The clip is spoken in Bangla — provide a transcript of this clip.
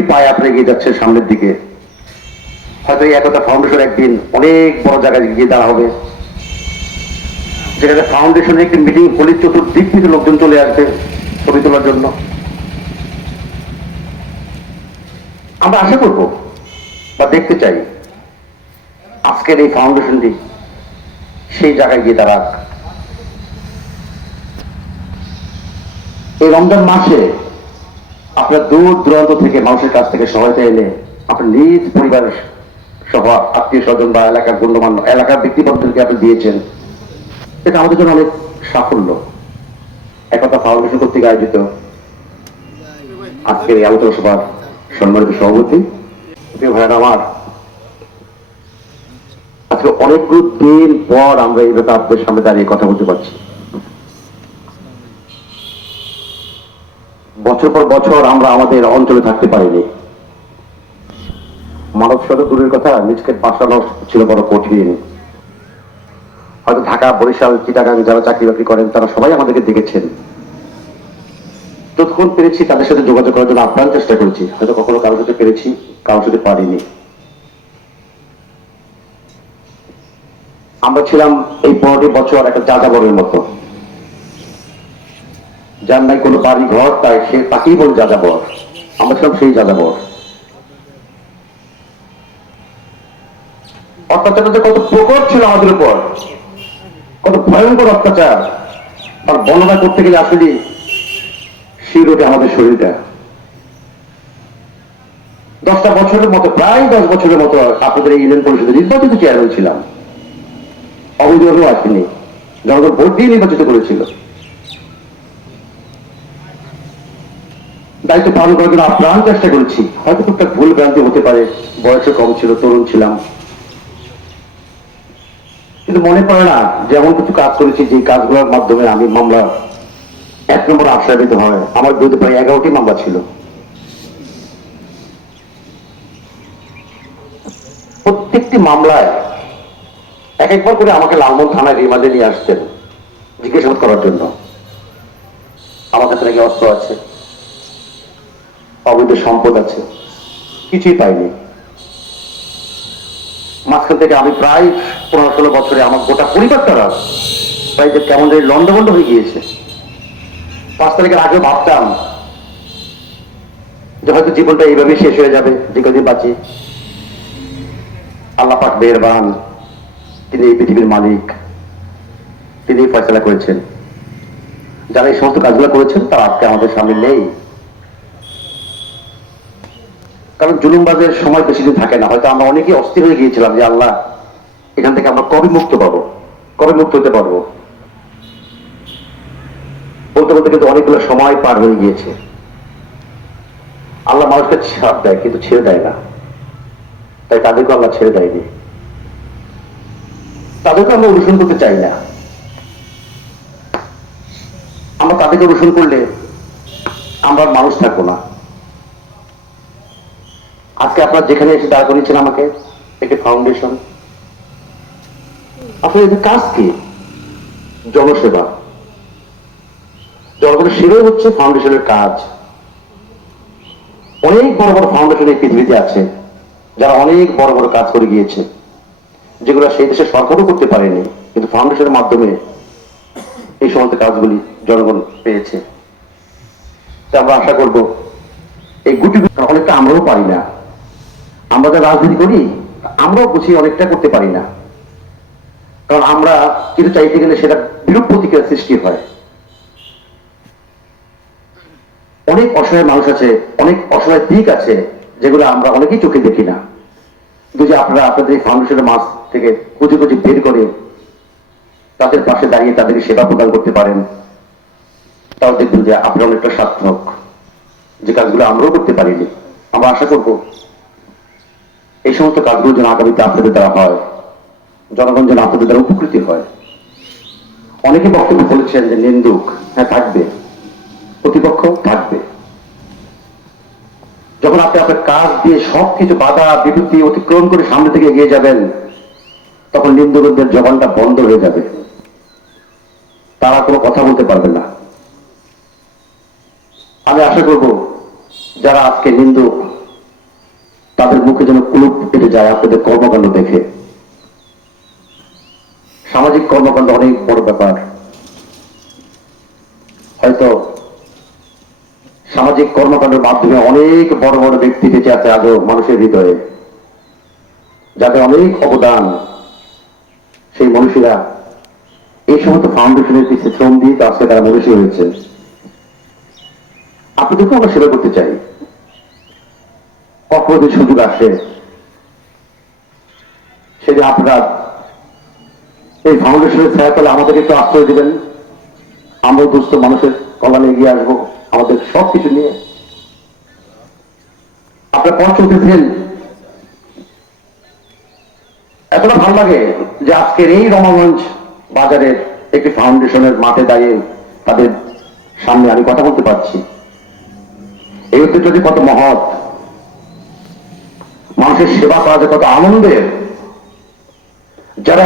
দুটি পায়ে আপনি এগিয়ে যাচ্ছেন সামনের দিকে। হয়তো এই একতা ফাউন্ডেশন একদিন অনেক বড় জায়গায় গিয়ে দাঁড়া হবে, যেখানে ফাউন্ডেশনের একটি মিটিং হলে চতুর্দিক থেকে লোকজন চলে আসবে ছবি তোলার জন্য। আমরা আশা করব বা দেখতে চাই আজকের এই ফাউন্ডেশনটি সেই জায়গায় গিয়ে দাঁড়াক। এই রমজান মাসে আপনার দূর দূরান্ত থেকে মানুষের কাছ থেকে সহায়তা এনে আপনার নিজ পরিবারের সহ আত্মীয় স্বজন বা এলাকার গণ্যমান্য এলাকার ব্যক্তিবর্গকে আপনি দিয়েছেন, এটা আমাদের জন্য অনেক সাফল্য। একতা ফাউন্ডেশন কর্তৃক আয়োজিত আজকের এই আলোচনা সভার সম্মানিত সভাপতি ভাইয়ের আমার, আজকে অনেকগুলো দিন পর আমরা এই ব্যাপারে আপনাদের সামনে দাঁড়িয়ে কথা বলতে পারছি। বছর পর বছর আমরা আমাদের অঞ্চলে থাকতে পারিনি। মানব স্বরূপ দূরের কথা, নিজকে বাঁচানো ছিল বড় কঠিন। হয়তো ঢাকা, বরিশাল, চিটাগাং যারা চাকরি বাকরি করেন তারা সবাই আমাদেরকে দেখেছেন। যতক্ষণ পেরেছি তাদের সাথে যোগাযোগ করার জন্য আপ্রাণ চেষ্টা করেছি। হয়তো কখনো কারোর সাথে পেরেছি, কারোর সাথে পারিনি। আমরা ছিলাম এই 15টি বছর একটা যাযাবরের মতো, যার নাই কোনো বাড়ি ঘর, তাই সে তাকেই বলে যাযাবর। আমরা ছিলাম সেই যাযাবর। অত্যাচারটা কত প্রকট ছিল আমাদের উপর, কত ভয়ঙ্কর অত্যাচার, আর বর্ণনা করতে গেলে আসলে শির ওঠে আমাদের শরীরটা। 10টা বছরের মতো, প্রায় 10 বছরের মতো আপনাদের এই ইউনিয়ন পরিষদের নির্বাচিত চেয়ারম্যান ছিলাম। অবৈধভাবেও আসেনি, জনগণ ভোট দিয়ে নির্বাচিত করেছিল। দায়িত্ব পালন করার জন্য আপ্রাণ চেষ্টা করেছি। হয়তো টুকটাক ভুল ভ্রান্তি হতে পারে, বয়সে কম ছিল, তরুণ ছিলাম, কিন্তু মনে পড়ে না যে এমন কিছু কাজ করেছি যে কাজগুলোর মাধ্যমে আমি মামলা 1 নম্বর আশ্রয় দিতে হয়। আমার বিরুদ্ধে প্রায় 11টি মামলা ছিল। প্রত্যেকটি মামলায় এক একবার করে আমাকে লালমোহন থানায় রিমান্ডে নিয়ে আসতেন জিজ্ঞাসাবাদ করার জন্য। আমার কাছে নাকি অস্ত্র আছে, অবৈধ সম্পদ আছে, কিছুই পাইনি। মাঝখান থেকে আমি প্রায় 15-16 বছরে আমার গোটা পরিবারটা প্রায় যে কেমন লন্ডভন্ড হয়ে গিয়েছে। 5 তারিখের আগেও ভাবতাম যে হয়তো জীবনটা এইভাবেই শেষ হয়ে যাবে, যে কদিন বাঁচি। আল্লাহ পাক মেহেরবান, তিনি এই পৃথিবীর মালিক, তিনি ফয়সালা করেছেন। যারা এই সমস্ত কাজগুলো করেছেন তারা আজকে আমাদের সামনে নেই। কারণ জুলুমবাজের সময় বেশি দিন থাকে না। হয়তো আমরা অনেকেই অস্থির হয়ে গিয়েছিলাম যে আল্লাহ, এখান থেকে আমরা কবে মুক্ত পাবো, কবে মুক্ত হতে পারবো। বলতে বলতে কিন্তু অনেকগুলো সময় পার হয়ে গিয়েছে। আল্লাহ মানুষকে ছাড় দেয় কিন্তু ছেড়ে দেয় না, তাই তাদেরকে আল্লাহ ছেড়ে দেয়নি। তাদেরকে আমরা অনুসরণ করতে চাই না। আমরা তাদেরকে অনুসরণ করলে আমরা মানুষ থাকবো না। আজকে আপনারা যেখানে এসে দাঁড় করিয়েছেন আমাকে, একটি ফাউন্ডেশন, আসলে এদের কাজ কি? জনসেবা। জনগণের সেবাই হচ্ছে ফাউন্ডেশনের কাজ। অনেক বড় বড় ফাউন্ডেশন এই পৃথিবীতে আছে যারা অনেক বড় বড় কাজ করে গিয়েছে, যেগুলো সেই দেশের সরকারও করতে পারেনি, কিন্তু ফাউন্ডেশনের মাধ্যমে এই সমস্ত কাজগুলি জনগণ পেয়েছে। আমরা আশা করব এই গুটি অনেকটা আমরাও পারি না। আমরা যা রাজনীতি করি আমরাও গুছিয়ে অনেকটা করতে পারি না, কারণ আমরা কিছু চাইতে গেলে সেটা বিরূপ প্রতিক্রিয়ার সৃষ্টি হয়। অনেক অসহায় মানুষ আছে, অনেক অসহায় দিক আছে যেগুলো আমরা অনেকেই চোখে দেখি না। কিন্তু যে আপনারা আপনাদের এই ফাউন্ডেশনের মাছ থেকে খুঁজে খুঁজে বের করে তাদের পাশে দাঁড়িয়ে তাদেরকে সেবা প্রদান করতে পারেন, তাও দেখবেন যে আপনারা অনেকটা সার্থক। যে কাজগুলো আমরাও করতে পারিনি, আমরা আশা করব এই সমস্ত কাজগুলো যেন আগামীতে আপনাদের দ্বারা হয়, জনগণ যেন আপনাদের দ্বারা উপকৃত হয়। অনেকে বক্তব্য বলেছেন যে নিন্দুক, হ্যাঁ থাকবে, প্রতিপক্ষ থাকবে। যখন আপনি আপনার কাজ দিয়ে সবকিছু বাধা বিপত্তি অতিক্রম করে সামনে থেকে এগিয়ে যাবেন, তখন নিন্দুকদের জবানটা বন্ধ হয়ে যাবে, তারা কোনো কথা বলতে পারবে না। আমি আশা করব যারা আজকে নিন্দুক তাদের মুখে যেন কুলুপ কেটে যায় আপনাদের কর্মকাণ্ড দেখে। সামাজিক কর্মকাণ্ড অনেক বড় ব্যাপার। হয়তো সামাজিক কর্মকাণ্ডের মাধ্যমে অনেক বড় বড় ব্যক্তি বেঁচে আছে আজও মানুষের হৃদয়ে, যাদের অনেক অবদান। সেই মনীষীরা এই সমস্ত ফাউন্ডেশনের পিছিয়ে শ্রম দিয়ে তো আজকে তারা মনীষী হয়েছে। আপনাদেরকেও আমরা সেবা করতে চাই। কখনো যদি সুযোগ আসে, সেটা আপনারা এই ফাউন্ডেশনের ছায়াতলে আমাদেরকে একটু আশ্রয় দিবেন। আমরা দুস্থ মানুষের কল্যাণে এগিয়ে আসবো আমাদের সবকিছু নিয়ে। আপনার কষ্ট উঠেছেন, এতটা ভালো লাগে যে আজকের এই রমাগঞ্জ বাজারের একটি ফাউন্ডেশনের মাঠে দাঁড়িয়ে তাদের সামনে আমি কথা বলতে পারছি। এই ঐতিহ্যটি কত মহৎ, মানুষের সেবা করা যে কত আনন্দের। যারা